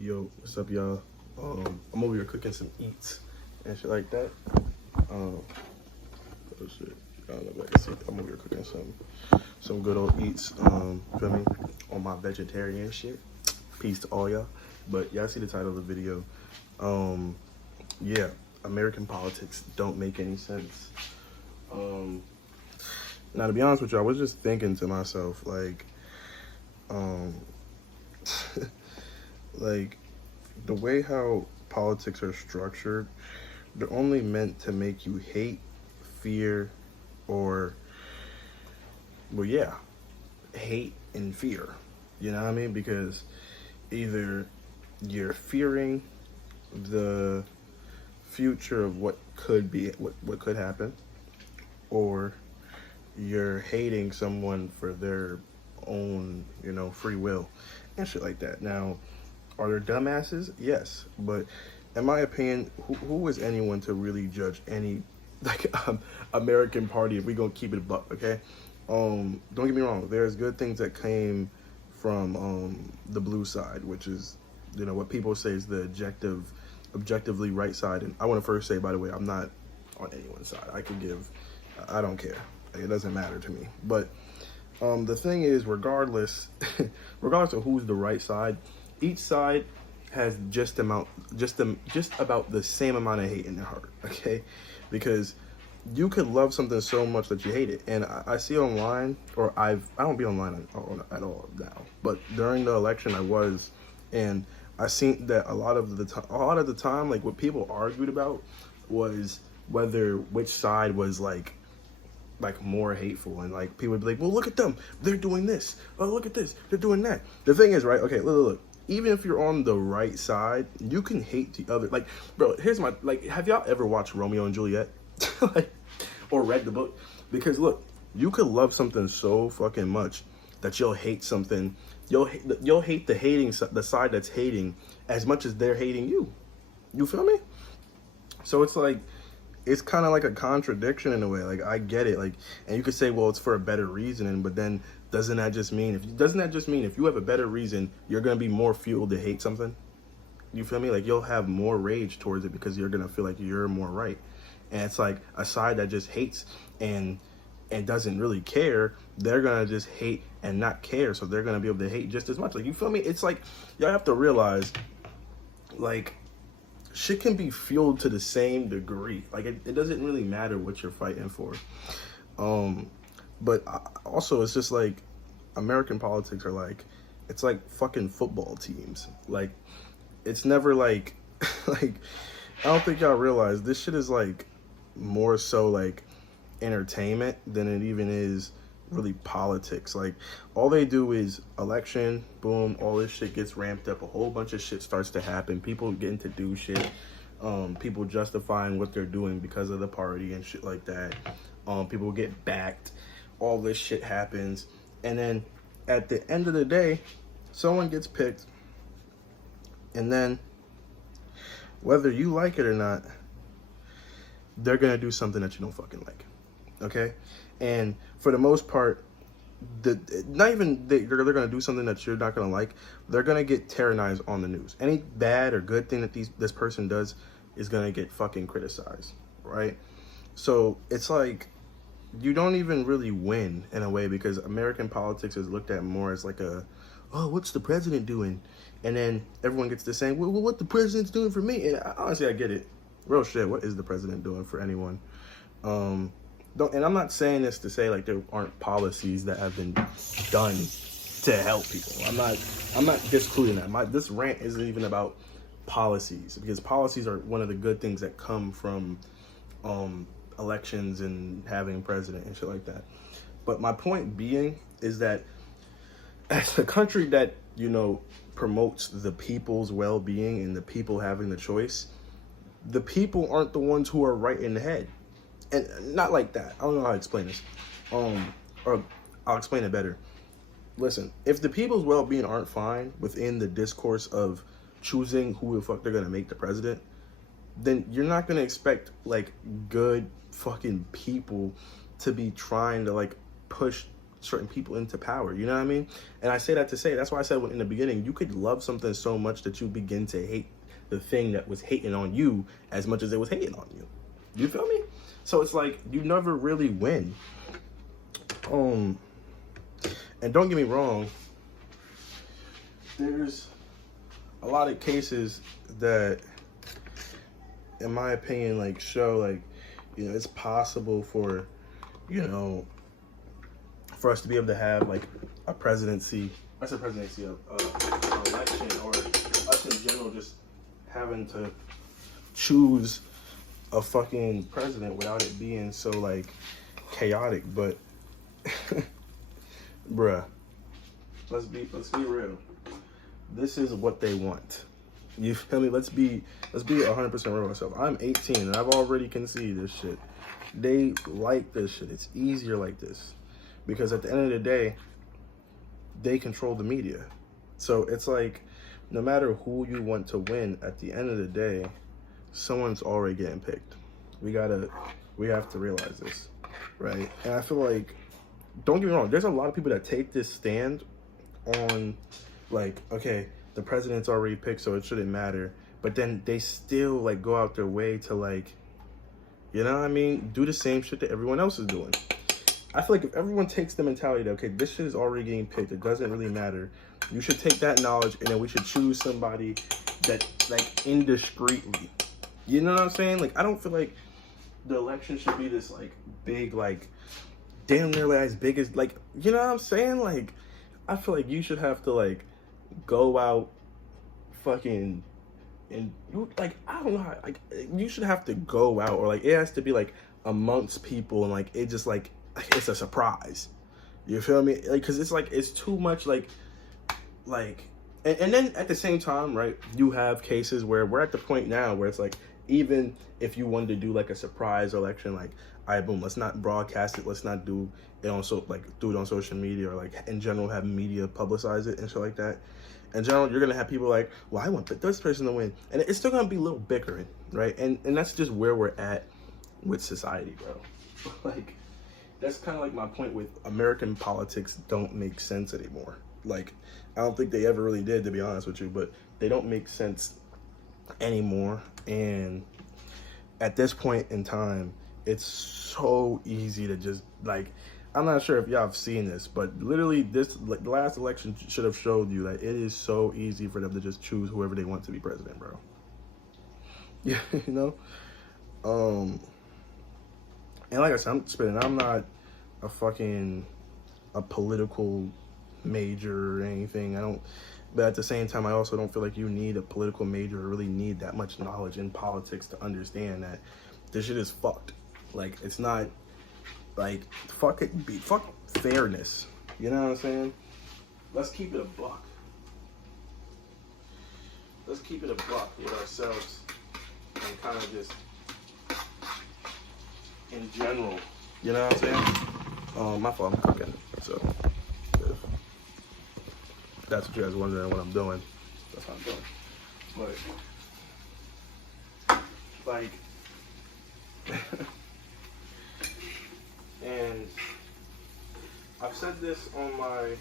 Yo, what's up, y'all? I'm over here cooking some eats and shit like that. Oh shit, I don't know if I can see. I'm over here cooking some good old eats. Feel me? On my vegetarian shit. Peace to all y'all. But y'all see the title of the video. Um, yeah, American politics don't make any sense. Now to be honest with you, I was just thinking to myself, um, like the way how politics are structured, they're only meant to make you hate, fear, or, well, yeah, hate and fear. You know what I mean? Because either you're fearing the future of what could be, what could happen, or you're hating someone for their own, free will and shit like that. Now, are there dumbasses? Yes, but in my opinion, who is anyone to really judge any American party if we gonna keep it a buck? Okay, don't get me wrong. There's good things that came from the blue side, which is what people say is the objectively right side. And I want to first say, by the way, I'm not on anyone's side. I don't care. Like, it doesn't matter to me. But the thing is, regardless of who's the right side, each side has just about the same amount of hate in their heart. Okay, because you could love something so much that you hate it. And I see online, or I don't be online at all now, but during the election I was, and I seen that a lot of the time, like, what people argued about was which side was like more hateful, and like people would be like, well, look at them, they're doing this, oh, look at this, they're doing that. The thing is, right, okay, look, even if you're on the right side, you can hate the other. Like, bro, here's my, like, have y'all ever watched Romeo and Juliet? Like, or read the book? Because look, you could love something so fucking much that you'll hate something, you'll hate the side that's hating as much as they're hating you. You feel me? So it's like, it's kind of like a contradiction in a way. Like, I get it. Like, and you could say, well, it's for a better reason, but then doesn't that just mean if you have a better reason, you're gonna be more fueled to hate something? You feel me? Like, you'll have more rage towards it because you're gonna feel like you're more right. And it's like a side that just hates and doesn't really care, they're gonna just hate and not care, so they're gonna be able to hate just as much. Like, you feel me? It's like, y'all have to realize, like, shit can be fueled to the same degree. Like, it doesn't really matter what you're fighting for. But also, it's just like, American politics are like, it's like fucking football teams. Like, it's never like, like, I don't think y'all realize this shit is like more so like entertainment than it even is really politics. Like, all they do is election, boom, all this shit gets ramped up, a whole bunch of shit starts to happen, people getting to do shit, people justifying what they're doing because of the party and shit like that, people get backed, all this shit happens, and then at the end of the day, someone gets picked, and then whether you like it or not, they're gonna do something that you don't fucking like. Okay? And for the most part, they're gonna do something that you're not gonna like. They're gonna get tyrannized on the news. Any bad or good thing that this person does is gonna get fucking criticized, right? So it's like, you don't even really win in a way, because American politics is looked at more as like oh, what's the president doing? And then everyone gets to saying, well, what the president's doing for me? And honestly, I get it. Real shit, what is the president doing for anyone? And I'm not saying this to say like there aren't policies that have been done to help people. I'm not discluding that. This rant isn't even about policies, because policies are one of the good things that come from elections and having a president and shit like that. But my point being is that, as a country that, promotes the people's well-being and the people having the choice, the people aren't the ones who are right in the head. And not like that. I don't know how to explain this. Or I'll explain it better. Listen, if the people's well-being aren't fine within the discourse of choosing who the fuck they're gonna make the president, then you're not gonna expect like good fucking people to be trying to like push certain people into power. You know what I mean? And I say that to say, that's why I said in the beginning, you could love something so much that you begin to hate the thing that was hating on you as much as it was hating on you. You feel me? So it's like, you never really win. And don't get me wrong, there's a lot of cases that, in my opinion, like show like, you know, it's possible for, you know, for us to be able to have like a presidency, an election, or us in general just having to choose a fucking president without it being so like chaotic. But bruh, let's be real. This is what they want. You feel me? Let's be 100% real with myself. I'm 18 and I've already conceded this shit. They like this shit. It's easier like this. Because at the end of the day, they control the media. So it's like, no matter who you want to win, at the end of the day, someone's already getting picked. We have to realize this, right? And I feel like, don't get me wrong, there's a lot of people that take this stand on, like, okay, the president's already picked, so it shouldn't matter. But then they still, like, go out their way to, like, you know what I mean? Do the same shit that everyone else is doing. I feel like if everyone takes the mentality that, okay, this shit is already getting picked, it doesn't really matter, you should take that knowledge and then we should choose somebody that, like, indiscreetly. You know what I'm saying? Like, I don't feel like the election should be this, like, big, like, damn near like as big as, like, you know what I'm saying? Like, I feel like you should have to, like, go out fucking, and you, like, I don't know how, like, you should have to go out, or, like, it has to be, like, amongst people, and, like, it just, like, it's a surprise. You feel me? Like, because it's, like, it's too much, like, and then at the same time, right, you have cases where we're at the point now where it's, like, even if you wanted to do, like, a surprise election, like, all right, boom, let's not broadcast it, let's not do it on, do it on social media, or, like, in general, have media publicize it and shit like that. In general, you're gonna have people like, well, I want this person to win, and it's still gonna be a little bickering, right? And that's just where we're at with society, bro. Like, that's kind of like my point with American politics don't make sense anymore. Like, I don't think they ever really did, to be honest with you, but they don't make sense anymore. And at this point in time, it's so easy to just, like, I'm not sure if y'all have seen this, but literally this, like, the last election should have showed you that it is so easy for them to just choose whoever they want to be president, bro. Yeah, you know? And like I said, I'm not a political major or anything. But at the same time, I also don't feel like you need a political major or really need that much knowledge in politics to understand that this shit is fucked. Like, it's not, like, fuck fairness. You know what I'm saying? Let's keep it a buck. Let's keep it a buck with ourselves and kind of just in general. You know what I'm saying? My fault, I'm cooking. So, if that's what you guys are wondering what I'm doing, that's what I'm doing. But, like, and I've said this on my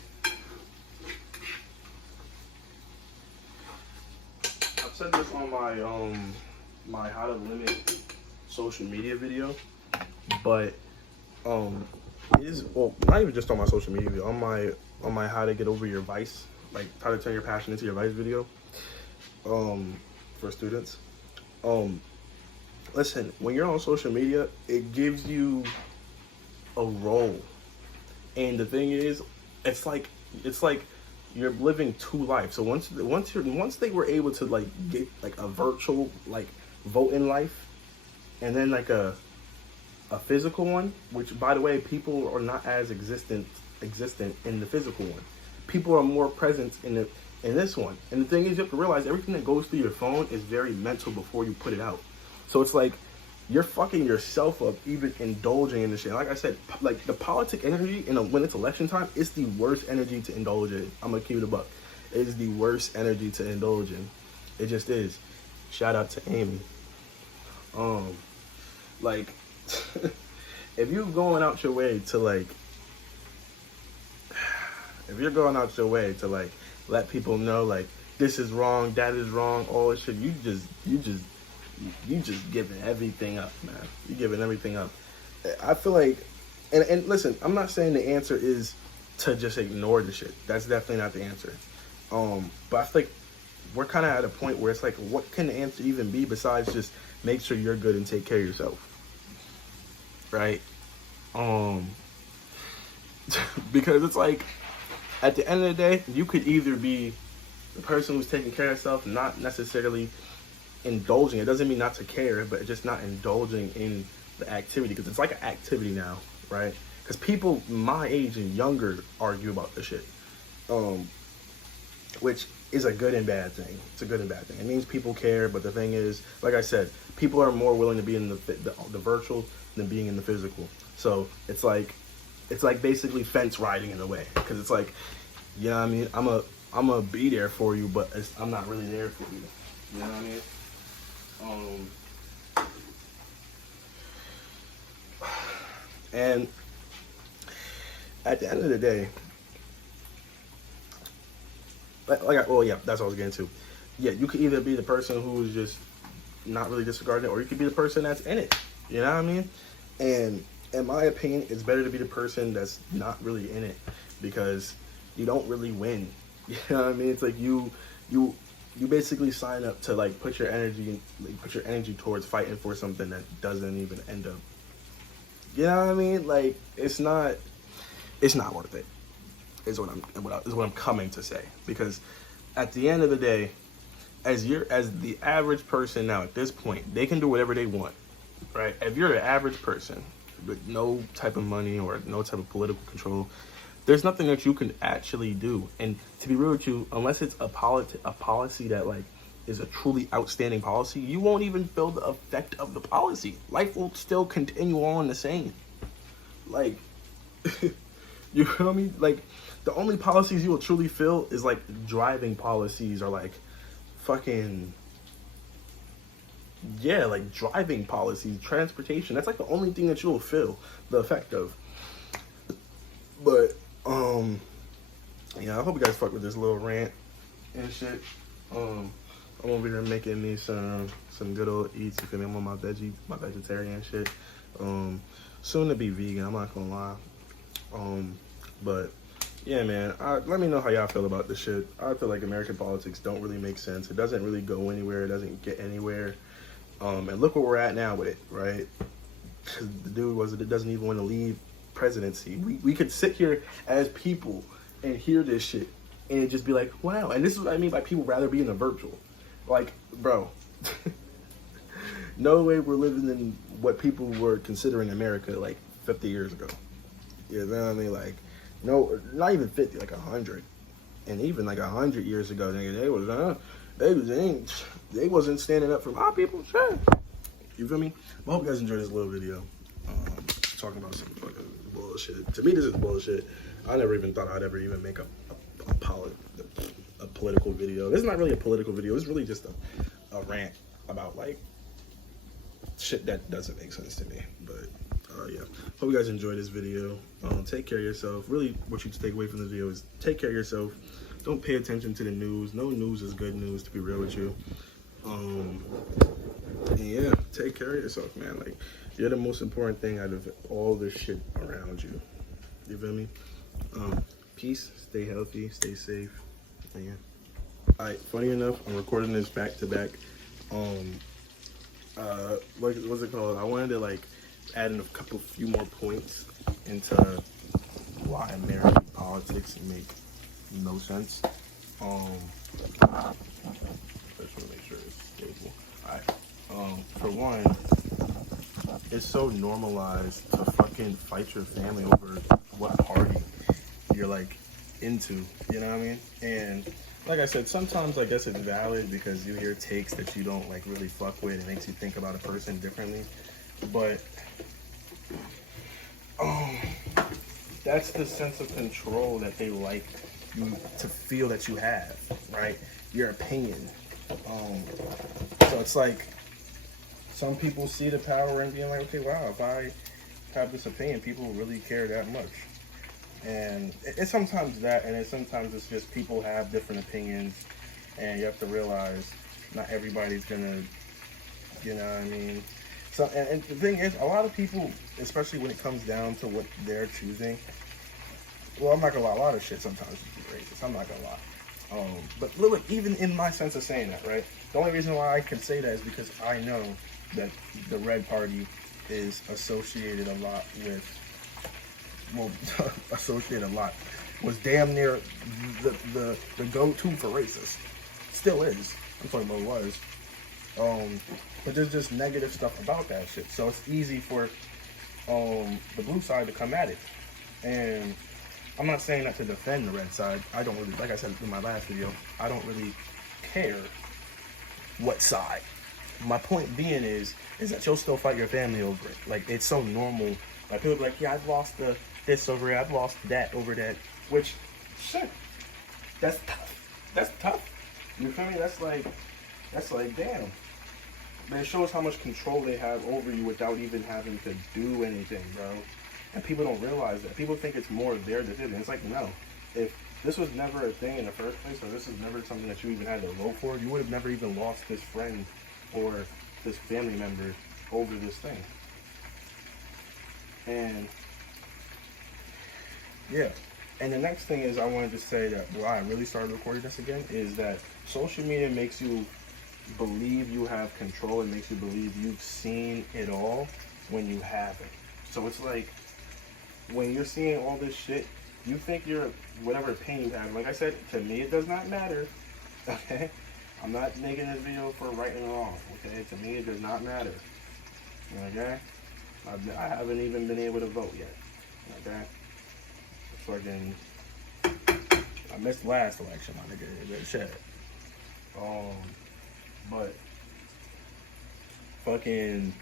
how to limit social media video, but not even just on my social media video, on my how to get over your vice, like how to turn your passion into your vice video, for students. Listen, when you're on social media, it gives you a role, and the thing is, it's like you're living two lives. So once they were able to, like, get, like, a virtual, like, voting life, and then, like, a physical one, which, by the way, people are not as existent in the physical one. People are more present in this one. And the thing is, you have to realize everything that goes through your phone is very mental before you put it out. So it's like you're fucking yourself up even indulging in this shit. Like I said, like, the politic energy when it's election time, it's the worst energy to indulge in. I'm gonna keep it a buck. It is the worst energy to indulge in. It just is. Shout out to Amy. Like, if you're going out your way to, like, If you're going out your way to like let people know like this is wrong, that is wrong, all this shit, you just giving everything up, man. You giving everything up. I feel like, and listen, I'm not saying the answer is to just ignore the shit. That's definitely not the answer. But I feel like we're kind of at a point where it's like, what can the answer even be besides just make sure you're good and take care of yourself, right? Because it's like, at the end of the day, you could either be the person who's taking care of yourself, not necessarily indulging. It doesn't mean not to care, but just not indulging in the activity, because it's like an activity now, right? Because people my age and younger argue about this shit, which is a good and bad thing. It's a good and bad thing. It means people care, but the thing is, like I said, people are more willing to be in the virtual than being in the physical. So it's like basically fence riding in a way, because it's like, you know what I mean? I'm gonna be there for you, but I'm not really there for you. You know what I mean? And at the end of the day, that's what I was getting to. Yeah, you could either be the person who's just not really disregarding it, or you could be the person that's in it. You know what I mean? And in my opinion, it's better to be the person that's not really in it, because you don't really win. You know what I mean? It's like you basically sign up to like put your energy towards fighting for something that doesn't even end up. You know what I mean? Like it's not worth it. Is what I'm coming to say, because at the end of the day, as the average person now at this point, they can do whatever they want, right? If you're an average person with no type of money or no type of political control, there's nothing that you can actually do. And to be real with you, unless it's a policy that like is a truly outstanding policy, you won't even feel the effect of the policy. Life will still continue on the same. Like, you feel me? Like, the only policies you will truly feel is like driving policies, or like fucking, yeah, like driving policies, transportation. That's like the only thing that you will feel the effect of. But yeah, I hope you guys fuck with this little rant and shit. I'm over here making me some good old eats. You feel me? I'm on my vegetarian shit. Soon to be vegan, I'm not gonna lie. But yeah, man, let me know how y'all feel about this shit. I feel like American politics don't really make sense. It doesn't really go anywhere. It doesn't get anywhere. And look where we're at now with it, right? Because the dude doesn't even want to leave presidency. We could sit here as people and hear this shit and it just be like, wow. And this is what I mean by people rather be in the virtual. Like, bro, no way we're living in what people were considering America like 50 years ago. You know what I mean? Like, no, not even 50, like 100. And even like 100 years ago, nigga, they wasn't standing up for my people. Sure. You feel me? I hope you guys enjoyed this little video. Talking about some fucking bullshit. To me, this is bullshit. I never even thought I'd ever even make a political video. This is not really a political video. It's really just a rant about like shit that doesn't make sense to me. But yeah, hope you guys enjoyed this video. Take care of yourself. Really, what you take away from this video is take care of yourself. Don't pay attention to the news. No news is good news, to be real with you. And yeah, take care of yourself, man. Like, you're the most important thing out of all the shit around you. You feel me? Peace. Stay healthy. Stay safe. And yeah. Alright, funny enough, I'm recording this back to back. What's it called? I wanted to like add in few more points into why American politics make no sense. Just want to make sure it's stable. Alright. For one, it's so normalized to fucking fight your family over what party you're like into. You know what I mean? And like I said, sometimes I guess it's valid because you hear takes that you don't like really fuck with. It makes you think about a person differently. But that's the sense of control that they like you to feel that you have, right? Your opinion. So it's like some people see the power in being like, okay, wow, if I have this opinion, people really care that much. And it's sometimes that, and sometimes it's just people have different opinions, and you have to realize not everybody's gonna, you know what I mean? So, and the thing is, a lot of people, especially when it comes down to what they're choosing, well, I'm not gonna lie, a lot of shit sometimes is racist. I'm not gonna lie. But look, even in my sense of saying that, right? The only reason why I can say that is because I know that the Red Party is associated a lot with, well, associated a lot, was damn near the go-to for racists. Still is. I'm talking about was. But there's just negative stuff about that shit. So it's easy for the blue side to come at it. And I'm not saying that to defend the red side. I don't really, like I said in my last video, I don't really care what side. My point being is that you'll still fight your family over it. Like, it's so normal. Like, people be like, yeah, I've lost this over it, I've lost that over that. Which, shit, that's tough. That's tough. You feel me? That's like, damn. But it shows how much control they have over you without even having to do anything, bro. And people don't realize that. People think it's more of their decision. It's like, no. If this was never a thing in the first place, or this is never something that you even had to vote for, you would have never even lost this friend or this family member over this thing. And yeah. And the next thing is, I wanted to say that why I really started recording this again is that social media makes you believe you have control. It makes you believe you've seen it all when you haven't. So it's like, when you're seeing all this shit, you think you're, whatever opinion you have, like I said, to me it does not matter, okay? I'm not making this video for right and wrong, okay? To me it does not matter, okay? I haven't even been able to vote yet, okay? Fucking, I missed the last election, my nigga, shit. But, fucking,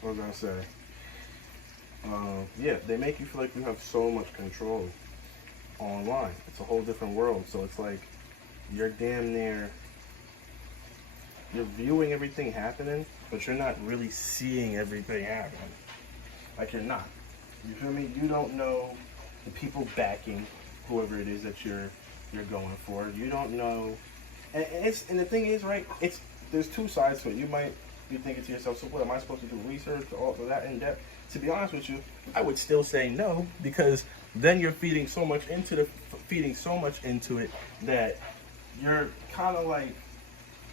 what was I gonna say? Yeah, they make you feel like you have so much control online. It's a whole different world. So it's like you're damn near, you're viewing everything happening, but you're not really seeing everything happening. Like, you're not. You feel me? You don't know the people backing whoever it is that you're going for. You don't know, and the thing is, right? There's two sides to it. You might be thinking to yourself, so what, am I supposed to do research, all of that in depth? To be honest with you, I would still say no, because then you're feeding so much into it that you're kind of like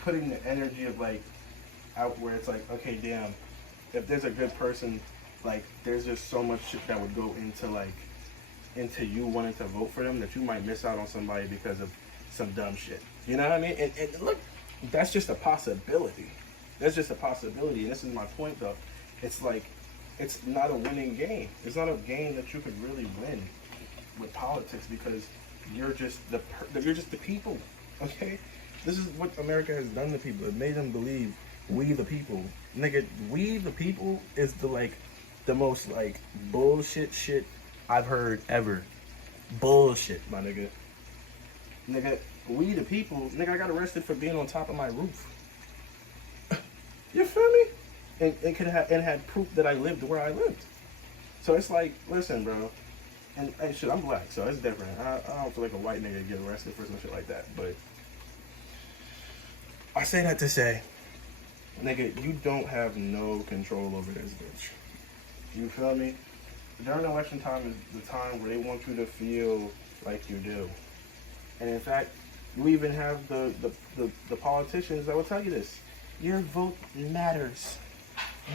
putting the energy of like out where it's like, okay, damn, if there's a good person, like, there's just so much shit that would go into you wanting to vote for them that you might miss out on somebody because of some dumb shit. You know what I mean? And look, that's just a possibility. That's just a possibility. And this is my point, though. It's like, it's not a winning game. It's not a game that you could really win with politics, because you're just the people. Okay, this is what America has done to people. It made them believe we the people, nigga. We the people is the most like bullshit shit I've heard ever. Bullshit, my nigga. Nigga, we the people. Nigga, I got arrested for being on top of my roof. You feel me? And had proof that I lived where I lived. So it's like, listen, bro. And shit, I'm black, so it's different. I don't feel like a white nigga get arrested for some shit like that. But I say that to say, nigga, you don't have no control over this bitch. You feel me? During election time is the time where they want you to feel like you do. And in fact, you even have the politicians that will tell you this. Your vote matters.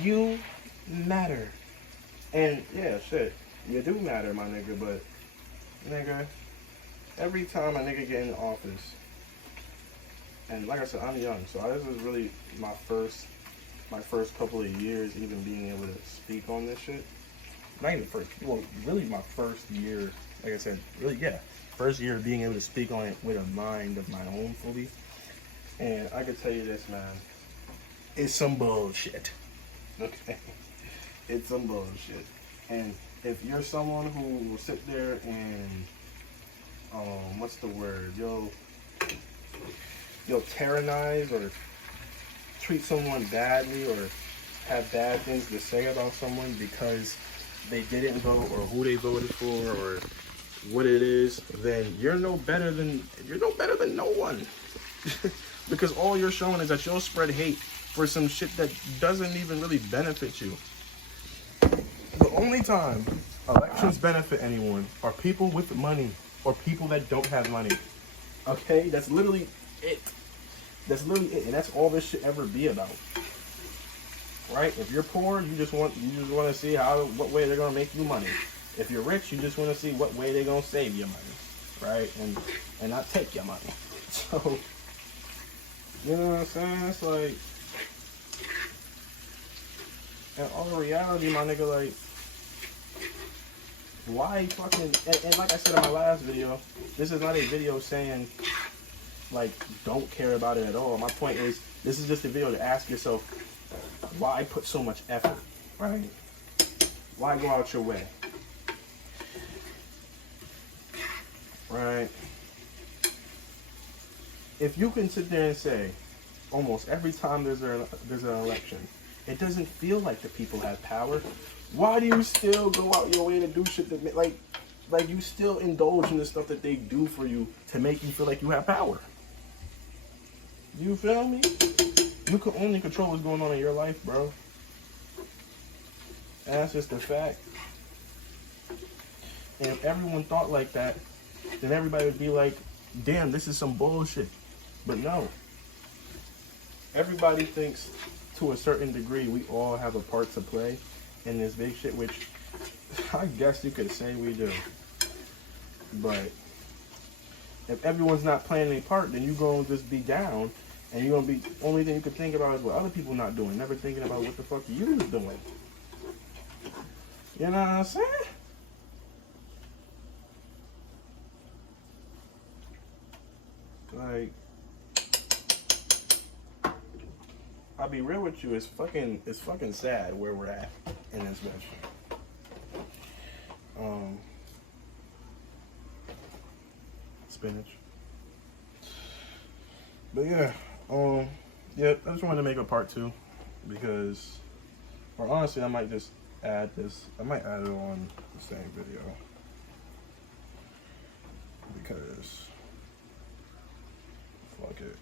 You matter. And yeah, shit, you do matter, my nigga, but nigga, every time a nigga get in office, and like I said, I'm young, so this is really my first couple of years even being able to speak on this shit. Not even first, well, really my first year, like I said, really, yeah, first year of being able to speak on it with a mind of my own fully. And I can tell you this, man, it's some bullshit. Okay, it's some bullshit. And if you're someone who will sit there and what's the word? You'll tyrannize or treat someone badly or have bad things to say about someone because they didn't vote or who they voted for or what it is, then you're no better than no one. Because all you're showing is that you'll spread hate for some shit that doesn't even really benefit you. The only time elections benefit anyone are people with money or people that don't have money. Okay, that's literally it. That's literally it, and that's all this should ever be about. Right? If you're poor, you just want to see what way they're gonna make you money. If you're rich, you just want to see what way they're gonna save your money, right? And not take your money. So, you know what I'm saying? It's like, in all reality, my nigga, like, why fucking, and like I said in my last video, this is not a video saying, like, don't care about it at all. My point is, this is just a video to ask yourself, why put so much effort, right? Why go out your way? Right? If you can sit there and say, almost every time there's an election, it doesn't feel like the people have power, why do you still go out your way to do shit that, like you still indulge in the stuff that they do for you to make you feel like you have power? You feel me? You can only control what's going on in your life, bro. And that's just a fact. And if everyone thought like that, then everybody would be like, damn, this is some bullshit. But no. Everybody thinks to a certain degree we all have a part to play in this big shit, which I guess you could say we do. But if everyone's not playing a part, then you're going to just be down. And you're going to be, only thing you can think about is what other people not doing. Never thinking about what the fuck you was doing. You know what I'm saying? Like, I'll be real with you, it's fucking sad where we're at in this bitch. Spinach. But yeah, yeah, I just wanted to make a part 2 because, or honestly, I might just add this. I might add it on the same video because fuck it.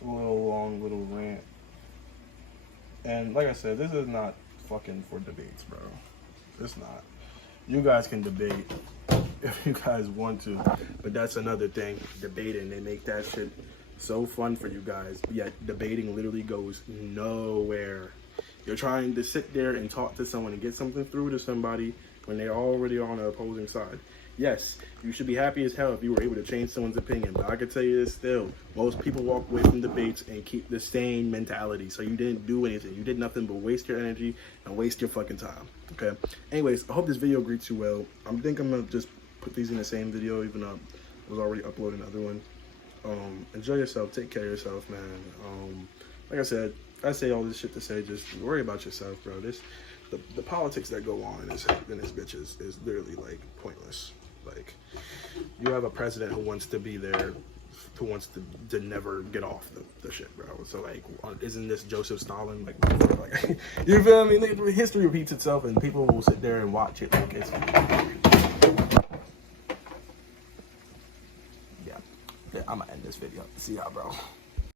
A little long, little rant. And like I said, this is not fucking for debates, bro. It's not. You guys can debate if you guys want to, but that's another thing. Debating, they make that shit so fun for you guys, yet debating literally goes nowhere. You're trying to sit there and talk to someone and get something through to somebody when they're already on the opposing side. Yes, you should be happy as hell if you were able to change someone's opinion, but I can tell you this still, most people walk away from debates and keep the same mentality. So you didn't do anything. You did nothing but waste your energy and waste your fucking time, okay? Anyways, I hope this video greets you well. I think I'm gonna just put these in the same video, even though I was already uploading another one. Enjoy yourself, take care of yourself, man. Like I said, I say all this shit to say, just worry about yourself, bro. The politics that go on in this bitch is literally like pointless. Like, you have a president who wants to be there, who wants to never get off the shit, bro. So like, isn't this Joseph Stalin? Like you feel me? History repeats itself, and people will sit there and watch it like it's. Yeah, I'm gonna end this video. See y'all, bro.